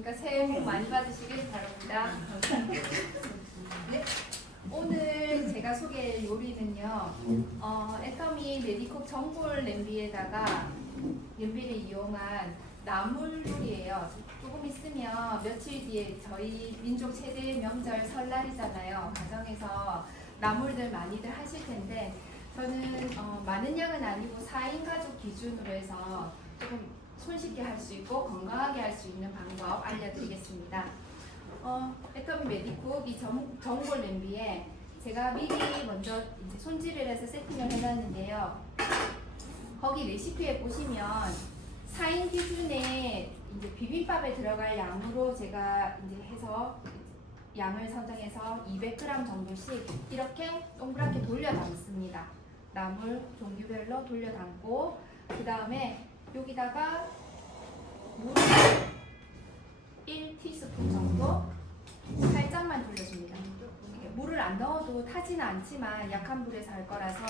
그러니까 새해 복 많이 받으시길 바랍니다. 네. 오늘 제가 소개할 요리는요, 애터미 메디콕 전골 냄비에다가 냄비를 이용한 나물 요리예요. 조금 있으면 며칠 뒤에 저희 민족 최대 명절 설날이잖아요. 가정에서 나물들 많이들 하실 텐데 저는 많은 양은 아니고 4인 가족 기준으로 해서 조금 손쉽게 할 수 있고 건강하게 할 수 있는 방법 알려드리겠습니다. 애터미 메디콕 이 전골 냄비에 제가 미리 먼저 이제 손질을 해서 세팅을 해놨는데요. 거기 레시피에 보시면 4인 기준에 이제 비빔밥에 들어갈 양으로 제가 이제 해서 양을 선정해서 200g 정도씩 이렇게 동그랗게 돌려 담습니다. 나물 종류별로 돌려 담고 그 다음에 여기다가 물 1티스푼 정도 살짝만 돌려줍니다. 물을 안 넣어도 타지는 않지만 약한 불에서 할 거라서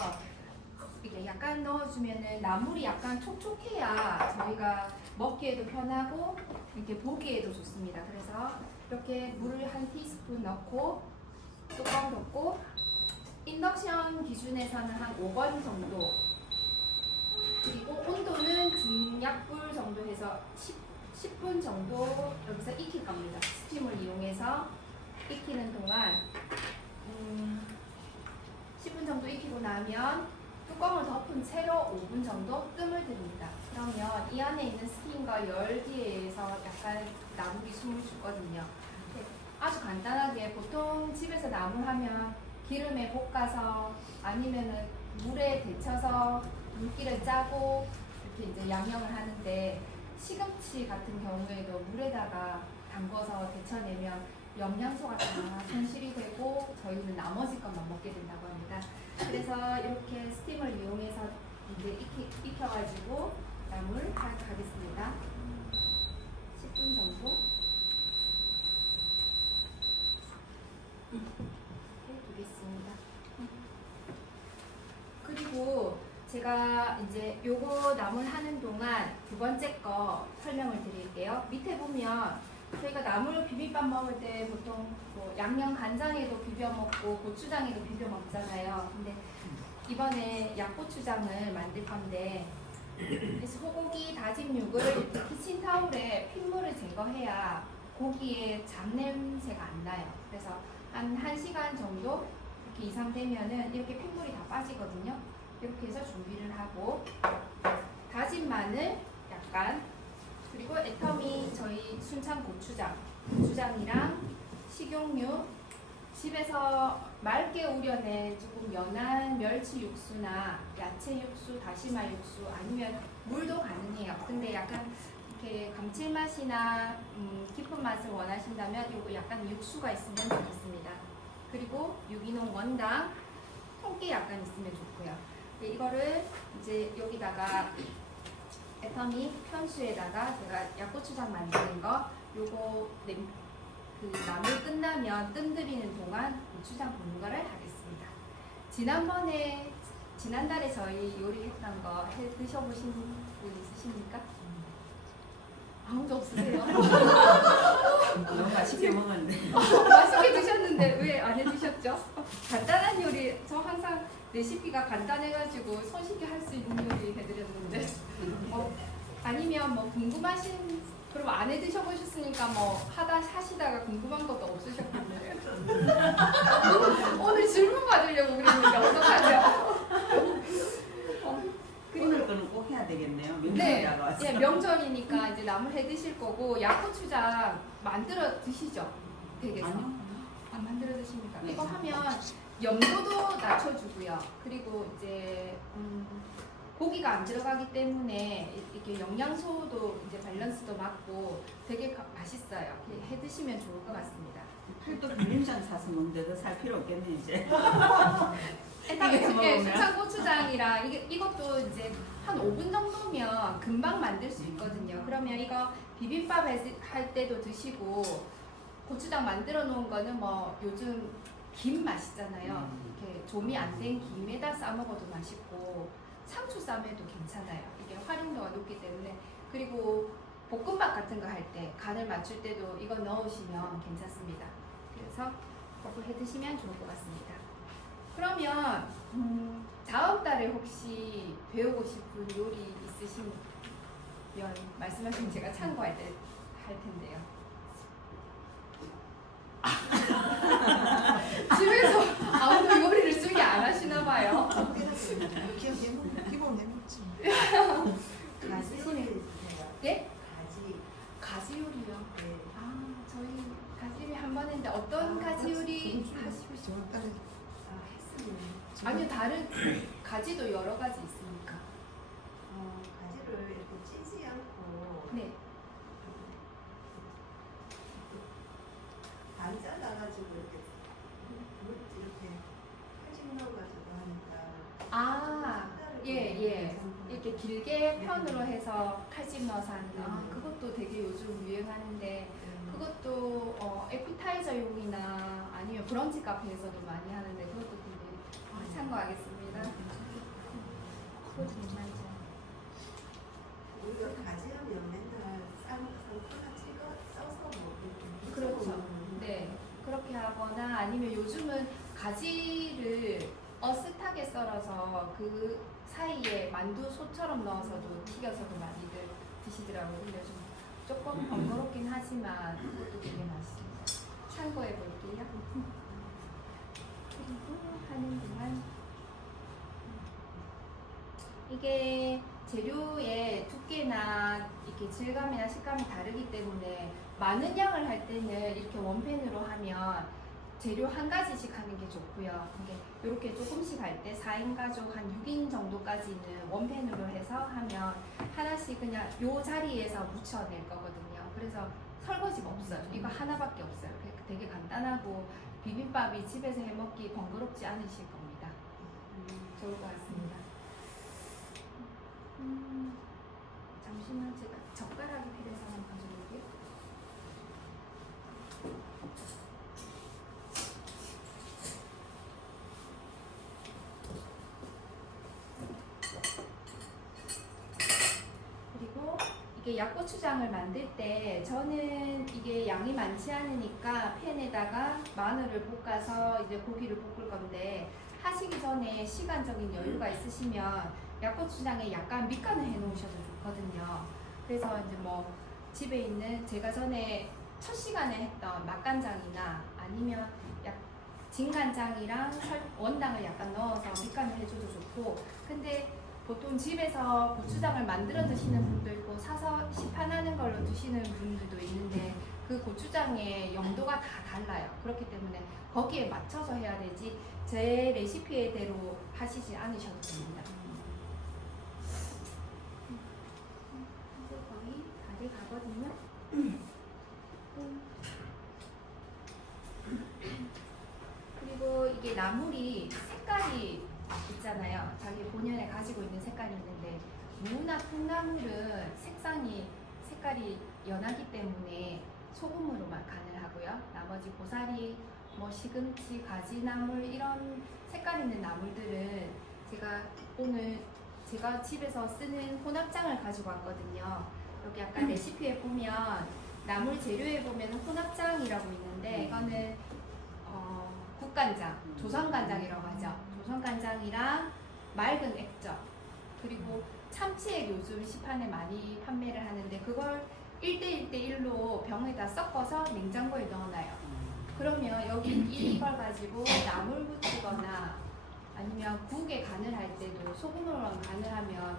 이렇게 약간 넣어주면은 나물이 약간 촉촉해야 저희가 먹기에도 편하고 이렇게 보기에도 좋습니다. 그래서 이렇게 물을 한 티스푼 넣고 뚜껑 덮고 인덕션 기준에서는 한 5번 정도, 그리고 온도는 중약불 정도 해서 10분 정도 여기서 익힐 겁니다. 스팀을 이용해서 익히는 동안 10분 정도 익히고 나면 뚜껑을 덮은 채로 5분 정도 뜸을 들입니다. 그러면 이 안에 있는 스팀과 열기에 의해서 약간 나물이 숨을 쉬거든요. 아주 간단하게 보통 집에서 나물 하면 기름에 볶아서 아니면은 물에 데쳐서 물기를 짜고 이렇게 이제 양념을 하는데, 시금치 같은 경우에도 물에다가 담궈서 데쳐내면 영양소가 다 손실이 되고 저희는 나머지 것만 먹게 된다고 합니다. 그래서 이렇게 스팀을 이용해서 이제 익혀가지고 나물 가겠습니다. 10분 정도 이렇게 두겠습니다. 그리고 제가 이제 요거 나물 하는 동안 두 번째 거 설명을 드릴게요. 밑에 보면 저희가 나물 비빔밥 먹을 때 보통 뭐 양념 간장에도 비벼 먹고 고추장에도 비벼 먹잖아요. 근데 이번에 약고추장을 만들 건데 소고기 다진 육을 이렇게 키친타올에 핏물을 제거해야 고기에 잡냄새가 안 나요. 그래서 한 1시간 정도 이렇게 이상 되면은 이렇게 핏물이 다 빠지거든요. 이렇게 해서 준비를 하고 다진 마늘 약간, 그리고 애터미 저희 순창 고추장이랑 식용유, 집에서 맑게 우려낸 조금 연한 멸치 육수나 야채 육수, 다시마 육수, 아니면 물도 가능해요. 근데 약간 이렇게 감칠맛이나 깊은 맛을 원하신다면 요거 약간 육수가 있으면 좋겠습니다. 그리고 유기농 원당 통깨 약간 있으면 좋고요. 이거를 이제 여기다가 애터미 편수에다가 제가 약고추장 만드는 거 요거 그 나물 끝나면 뜸 들이는 동안 고추장 볶는 거를 하겠습니다. 지난달에 저희 요리했던 거 드셔보신 분 있으십니까? 아무도 없으세요? 너무 맛있게 먹었는데. 맛있게 드셨는데 왜 안 해드셨죠? 간단한 요리, 저 항상 레시피가 간단해가지고 손쉽게 할 수 있는 요리 해드렸는데 아니면 뭐 궁금하신, 그럼 안 해드셔보셨으니까 뭐 하시다가 궁금한 것도 없으셨겠네요. 오늘 질문 받으려고 그랬는데 어떡하죠? 오늘 거는 꼭 해야 되겠네요. 네, 명절이라고 왔어. 예, 명절이니까 이제 나물 해 드실 거고, 약고추장 만들어 드시죠? 댁에서. 아니요. 안 만들어 드십니까? 네. 이거 하면 염도도 낮춰주고요. 그리고 이제 고기가 안 들어가기 때문에 이렇게 영양소도 이제 밸런스도 맞고 되게 맛있어요. 이렇게 해 드시면 좋을 것 같습니다. 팔도 비빔장 사서 먹는데도 살 필요 없겠네 이제. 애터미 순창 고추장이랑 이것도 이제 한 5분 정도면 금방 만들 수 있거든요. 그러면 이거 비빔밥 할 때도 드시고, 고추장 만들어 놓은 거는 뭐 요즘 김 맛있잖아요. 이렇게 조미 안 된 김에다 싸 먹어도 맛있고 상추 쌈에도 괜찮아요. 이게 활용도가 높기 때문에. 그리고 볶음밥 같은 거 할 때 간을 맞출 때도 이거 넣으시면 괜찮습니다. 그래서 꼭 해 드시면 좋을 것 같습니다. 그러면 다음 달에 혹시 배우고 싶은 요리 있으시면 말씀하시면 제가 참고할 때 할 텐데요. 집에서 아무도 요리를 쓰게 안 하시나 봐요. 기본 해먹지. 가지 요리 네? 가지. 가지 요리요. 네. 아, 저희 가지 요리 한 번 했는데 어떤 가지 요리 하시고 싶어요? 했으면. 아니요, 다른 가지도 여러 가지 있으니까. 가지를 이렇게 찌지 않고 네. 반 잘라가지고 이렇게 칼집 넣어가지고 하니까. 아, 예. 이렇게 길게 편으로 해서 칼집 넣어서 하는 거. 아, 그것도 되게 요즘 유행하는데 그것도 에피타이저용이나 아니면 브런치 카페에서도 많이 하는데 그것도 되게 참고하겠습니다. 그거 정말 잘. 우리가 가지 하면 맨날 삶거나 써서 먹고. 그렇죠. 네. 그렇게 하거나 아니면 요즘은 가지를 어슷하게 썰어서 그 사이에 만두 소처럼 넣어서도 튀겨서도 많이들 드시더라고요. 근데 좀 조금 번거롭긴 하지만 그것도 되게 맛있습니다. 참고해 볼게요. 그리고 하는 동안 이게 재료의 두께나 이렇게 질감이나 식감이 다르기 때문에 많은 양을 할 때는 이렇게 원팬으로 하면 재료 한 가지씩 하는 게 좋고요. 이렇게 조금씩 할 때 4인 가족 한 6인 정도까지는 원팬으로 해서 하면 하나씩 그냥 요 자리에서 묻혀낼 거거든요. 그래서 설거지가 없어요. 이거 하나밖에 없어요. 되게 간단하고 비빔밥이 집에서 해먹기 번거롭지 않으실 겁니다. 좋을 것 같습니다. 잠시만 제가 젓가락이 필요해서 한번 가져올게요. 그리고 이게 약고추장을 만들 때 저는 이게 양이 많지 않으니까 팬에다가 마늘을 볶아서 이제 고기를 볶을 건데 하시기 전에 시간적인 여유가 있으시면 약고추장에 약간 밑간을 해 놓으셔도 좋거든요. 그래서 이제 뭐 집에 있는 제가 전에 첫 시간에 했던 맛간장이나 아니면 진간장이랑 원당을 약간 넣어서 밑간을 해줘도 좋고, 근데 보통 집에서 고추장을 만들어 드시는 분도 있고 사서 시판하는 걸로 드시는 분들도 있는데 그 고추장의 용도가 다 달라요. 그렇기 때문에 거기에 맞춰서 해야 되지 제 레시피대로 하시지 않으셔도 됩니다. 이제 거의 다 돼 가거든요. 그리고 이게 나물이 색깔이 있잖아요. 자기 본연에 가지고 있는 색깔이 있는데 무나 콩나물은 색깔이 연하기 때문에 소금으로만 간을 하고요. 나머지 고사리, 뭐 시금치, 가지나물 이런 색깔 있는 나물들은 오늘 제가 집에서 쓰는 혼합장을 가지고 왔거든요. 여기 아까 레시피에 보면 나물 재료에 보면 혼합장이라고 있는데 이거는 국간장, 조선간장이라고 하죠. 조선간장이랑 맑은 액젓, 그리고 참치액 요즘 시판에 많이 판매를 하는데 그걸 1대1대1로 병에다 섞어서 냉장고에 넣어놔요. 그러면 여기 이걸 가지고 나물 부치거나 아니면 국에 간을 할 때도 소금으로만 간을 하면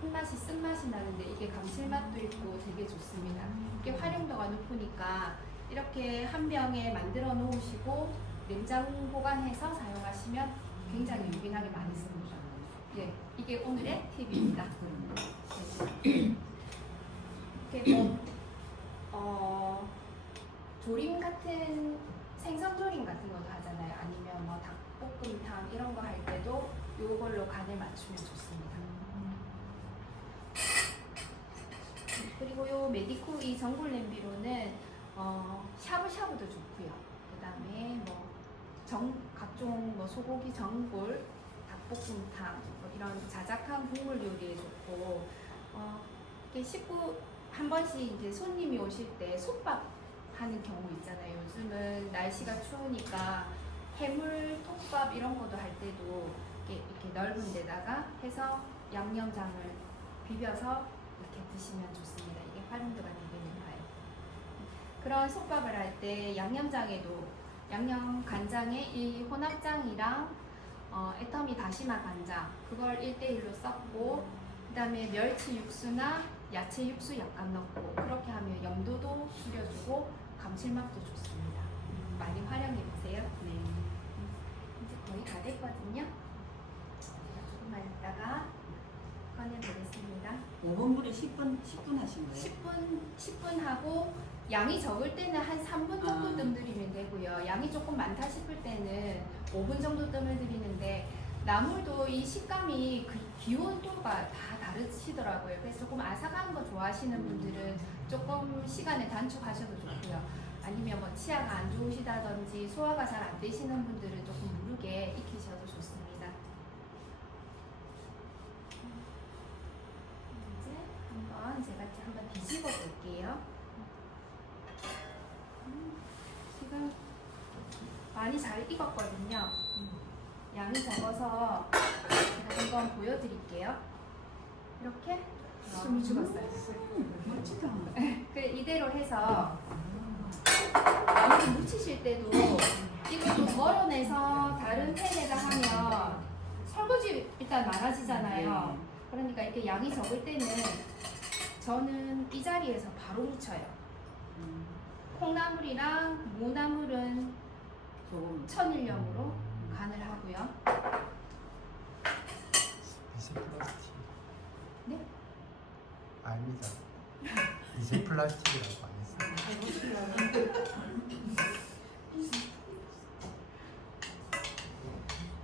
끝맛이 쓴맛이 나는데 이게 감칠맛도 있고 되게 좋습니다. 이게 활용도가 높으니까 이렇게 한 병에 만들어 놓으시고 냉장 보관해서 사용하시면 굉장히 유기하게 많이 씁니다. 예, 이게 오늘의 팁입니다. 이렇게 조림 같은 생선 조림 같은 것도 하잖아요. 아니면 뭐 닭볶음탕 이런 거 할 때도 이걸로 간을 맞추면 좋습니다. 그리고 요 메디쿠 이 전골 냄비로는 샤브샤브도 좋고요. 그다음에 뭐 각종 뭐 소고기 전골, 닭볶음탕 뭐 이런 자작한 국물 요리에 좋고 이게 한 번씩 이제 손님이 오실 때 솥밥 하는 경우 있잖아요. 요즘은 날씨가 추우니까 해물 톱밥 이런 것도 할 때도 이렇게 넓은 데다가 해서 양념장을 비벼서 이렇게 드시면 좋습니다. 이게 활용도가 되게 높아요. 그런 솥밥을 할 때 양념장에도 양념 간장에 이 혼합장이랑 애터미 다시마 간장 그걸 1대1로 섞고 그 다음에 멸치 육수나 야채 육수 약간 넣고 그렇게 하면 염도도 줄여주고 감칠맛도 좋습니다. 많이 활용해 보세요. 네. 이제 거의 다 됐거든요. 조금만 있다가 꺼내보겠습니다. 5분 불에 10분 하신 거예요? 10분 하고 양이 적을 때는 한 3분 정도 아. 뜸들이면 되고요. 양이 조금 많다 싶을 때는 5분 정도 뜸을 들이는데 나물도 이 식감이 그 기온도가 다 다르시더라고요. 그래서 조금 아삭한 거 좋아하시는 분들은 조금 시간을 단축하셔도 좋고요. 아니면 뭐 치아가 안 좋으시다든지 소화가 잘 안 되시는 분들은 조금 무르게 익히셔도 좋습니다. 이제 제가 한번 뒤집어 볼게요. 지금 많이 잘 익었거든요. 양이 적어서 제가 한번 보여드릴게요. 이렇게 숨이 죽었어요. 멋지다. 그래 이대로 해서 나무를 묻히실 때도 이것도 덜어내서 다른 팬에다 하면 설거지 일단 많아지잖아요. 그러니까 이렇게 양이 적을 때는 저는 이 자리에서 바로 묻혀요. 콩나물이랑 무나물은 조금 천일염으로 간을 하고요. 이제 플라스틱. 네? 아닙니다. 이제 플라스틱이라고 안 했어요.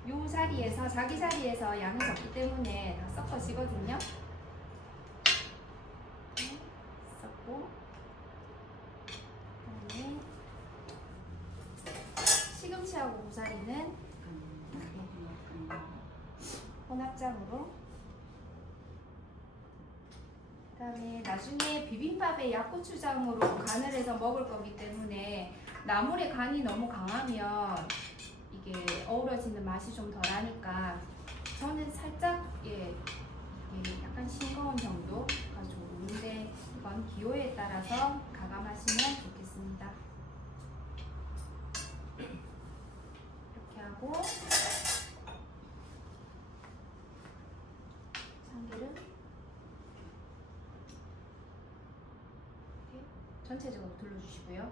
요 자리에서 자기 자리에서 양이 적기 때문에 다 섞어지거든요. 네, 섞고 그다음에 시금치하고 고사리는 혼합장으로 그다음에 나중에 비빔밥에 약고추장으로 간을 해서 먹을 거기 때문에 나물의 간이 너무 강하면 이게 어우러지는 맛이 좀 덜하니까 저는 살짝 약간 싱거운 정도가 좋은데 이건 기호에 따라서 가감하시면 좋겠습니다. 이렇게 하고 참기름 이렇게 전체적으로 둘러주시고요.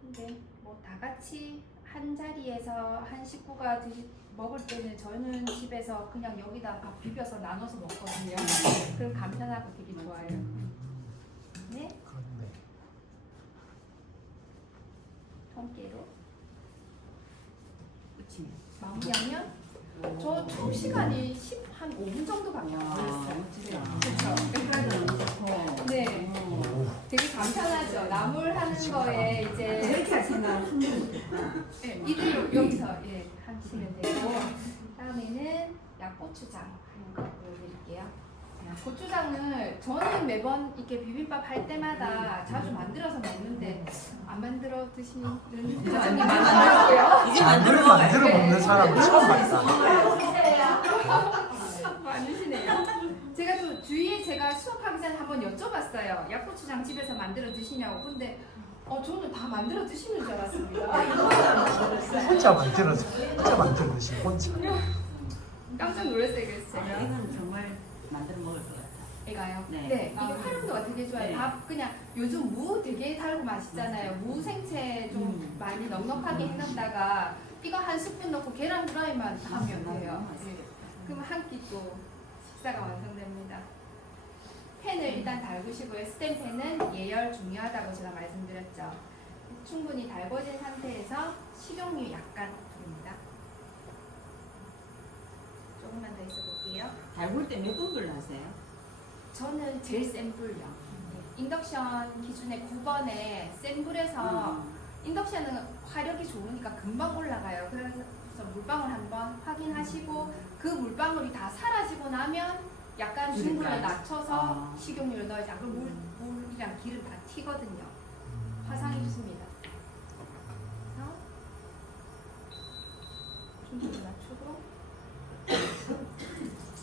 근데 뭐 다 같이 한 자리에서 한 식구가 먹을 때는 저는 집에서 그냥 여기다 밥 비벼서 나눠서 먹거든요. 그럼 간편하고 되게 좋아요. 네, 그런데 통깨로 끝이네. 마무리하면 저 총 시간이 한 5분 정도밖에 안 걸렸어요. 멋지다. 그렇죠. 네, 되게 간편하죠. 나물 하는 거에 이제 저렇게 하시면 네, 이대로 여기서 하시면 되고 다음에는 약고추장 하는 거 보여드릴게요. 고추장을 저는 매번 이렇게 비빔밥 할 때마다 자주 만들어서 먹는데 안 만들어 드시는 사장님 많더라고요. 이제 장을 만들어 먹는 사람 처음 봤다. 많으시네요. 제가 또 주위에 제가 수업하기 전에 한번 여쭤봤어요. 약고추장 집에서 만들어 드시냐고. 근데 저는 다 만들어 드시는 줄 알았습니다. 혼자 만들어 드시 혼자. 깜짝 놀랐어요. 그래서 제가. 이건 정말 만들어 먹을 것 같아. 이가요? 네. 이게 활용도가 되게 좋아요. 네. 밥 그냥 요즘 무 되게 달고 맛있잖아요. 무 생채 좀 많이 넉넉하게 해놨다가 이거 한 스푼 넣고 계란 후라이만 하면 돼요. 네. 그럼 한 끼 또 식사가 완성됩니다. 팬을 일단 달구시고요. 스텐팬은 예열 중요하다고 제가 말씀드렸죠. 충분히 달궈진 상태에서 식용유 약간 드립니다. 조금만 더 있어 볼게요. 달굴 때 몇 분 불 나세요? 저는 제일 센 불요. 인덕션 기준의 9번에 센 불에서 인덕션은 화력이 좋으니까 금방 올라가요. 그래서 물방울 한번 확인하시고 그 물방울이 다 사라지고 나면 약간 중불을 낮춰서 식용유를 넣어야지. 그럼 물이랑 기름 다 튀거든요. 화상이 좋습니다. 그래서 중불을 낮추고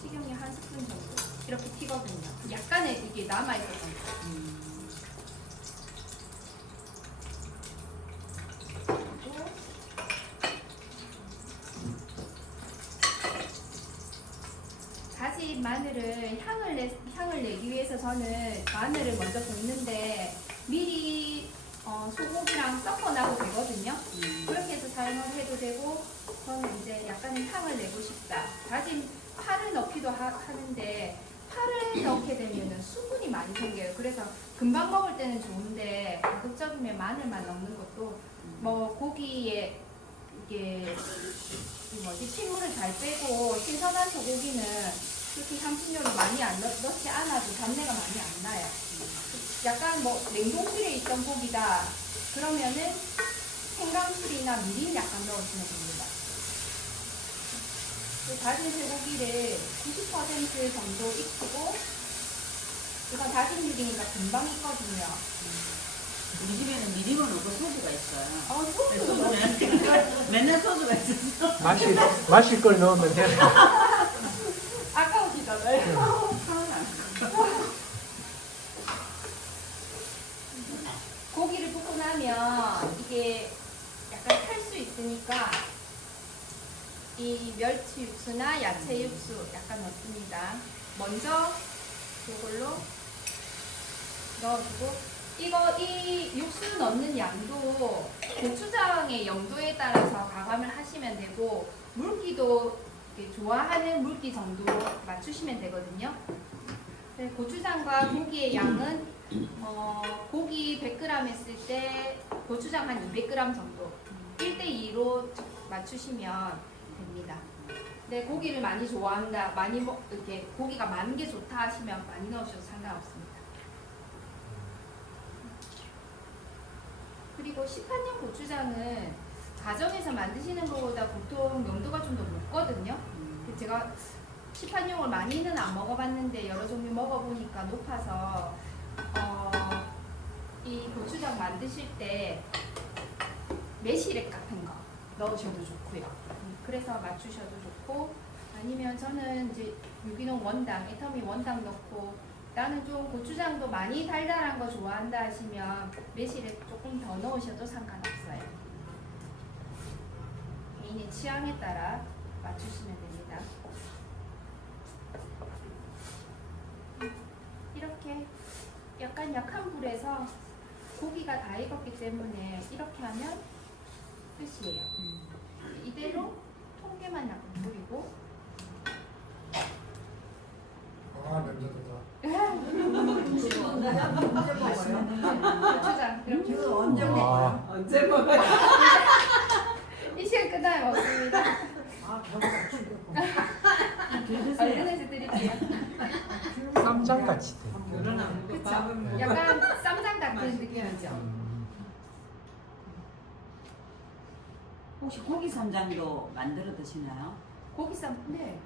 식용유 한 스푼 정도 이렇게 튀거든요. 약간의 이게 남아있었던 거. 다진 마늘을 향을 내기 위해서 저는 마늘을 먼저 볶는데 미리 소고기랑 섞어놔도 되거든요. 그렇게 해서 사용을 해도 되고 저는 이제 약간의 향을 내고 싶다. 다진 파를 넣기도 하는데 파를 넣게 되면 수분이 많이 생겨요. 그래서 금방 먹을 때는 좋은데 가급적이면 마늘만 넣는 것도 뭐 고기에 이게 핏물을 잘 빼고 신선한 소고기는 그렇게 향신료를 많이 안 넣지 않아도 잡내가 많이 안 나요. 약간 뭐 냉동실에 있던 고기다 그러면은 생강술이나 미림 약간 넣으시면 됩니다. 다진 쇠고기를 90% 정도 익히고 이건 다진 미림이니까 금방 익거든요. 우리 집에는 미림은 없고 소주가 있어요. 소주 맨날 소주가 있었어. 마실 걸 넣으면 돼. 아까우시잖아요. 고기를 볶고 나면 이게 약간 탈 수 있으니까 이 멸치 육수나 야채 육수 약간 넣습니다. 먼저 이걸로 넣어주고 이 육수 넣는 양도 고추장의 용도에 따라서 가감을 하시면 되고 물기도 좋아하는 물기 정도로 맞추시면 되거든요. 고추장과 고기의 양은 고기 100g 했을 때 고추장 한 200g 정도 1대2로 맞추시면 됩니다. 네, 고기를 많이 좋아한다, 이렇게 고기가 많은 게 좋다 하시면 많이 넣으셔도 상관없습니다. 그리고 시판용 고추장은 가정에서 만드시는 것보다 보통 농도가 좀 더 높거든요. 제가 시판용을 많이는 안 먹어봤는데 여러 종류 먹어보니까 높아서 이 고추장 만드실 때 매실액 같은 거 넣으셔도 좋고요. 그래서 맞추셔도 좋고 아니면 저는 이제 유기농 원당, 애터미 원당 넣고 나는 좀 고추장도 많이 달달한 거 좋아한다 하시면 매실액 조금 더 넣으셔도 상관없어요. 개인의 취향에 따라 맞추시면 됩니다. 이렇게 약간 약한 불에서 고기가 다 익었기 때문에 이렇게 하면 끝이에요. 이대로 통깨만 약간 뿌리고 고추장 이렇게 이거 언제 아. 먹어요? 언제 먹어요? 이 시간 끝나야 먹습니다. 얼른해서 드릴게요. 쌈장 같이 돼. 그쵸? 약간 쌈장 같은 느낌이죠? 혹시 고기 쌈장도 만들어 드시나요? 고기 쌈, 네.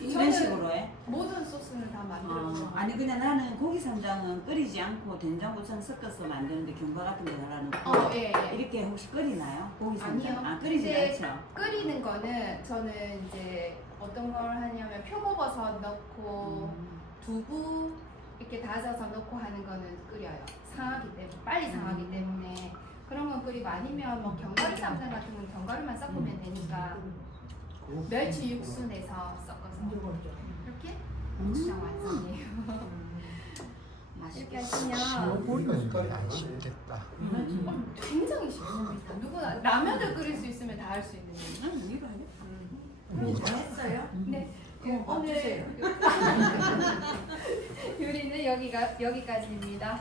이런 식으로 해? 모든 소스는 다 만들어서. 아니 그냥 나는 고기 쌈장은 끓이지 않고 된장고추장 섞어서 만드는데 견과 같은 거 달아놓고 예. 이렇게 혹시 끓이나요? 고기 쌈장? 아니요. 끓이지 근데 않죠? 끓이는 거는 저는 이제 어떤 걸 하냐면 표고버섯 넣고 두부 이렇게 다져서 넣고 하는 거는 끓여요. 상하기 때문에 빨리 상하기 때문에 그런 건 끓이고 아니면 뭐 견과류 쌈장 같은 건 견과류만 섞으면 되니까 멸치 육수 내서 섞어서 이렇게 고추장 완성이에요. 이렇게 하시면 요거는 안 쉽겠다. 굉장히 쉽습니다. 누구나 라면을 끓일 수 있으면 다 할 수 있는 일이에요. 이거 해? 잘했어요? 네. 오늘 요리는 여기까지입니다.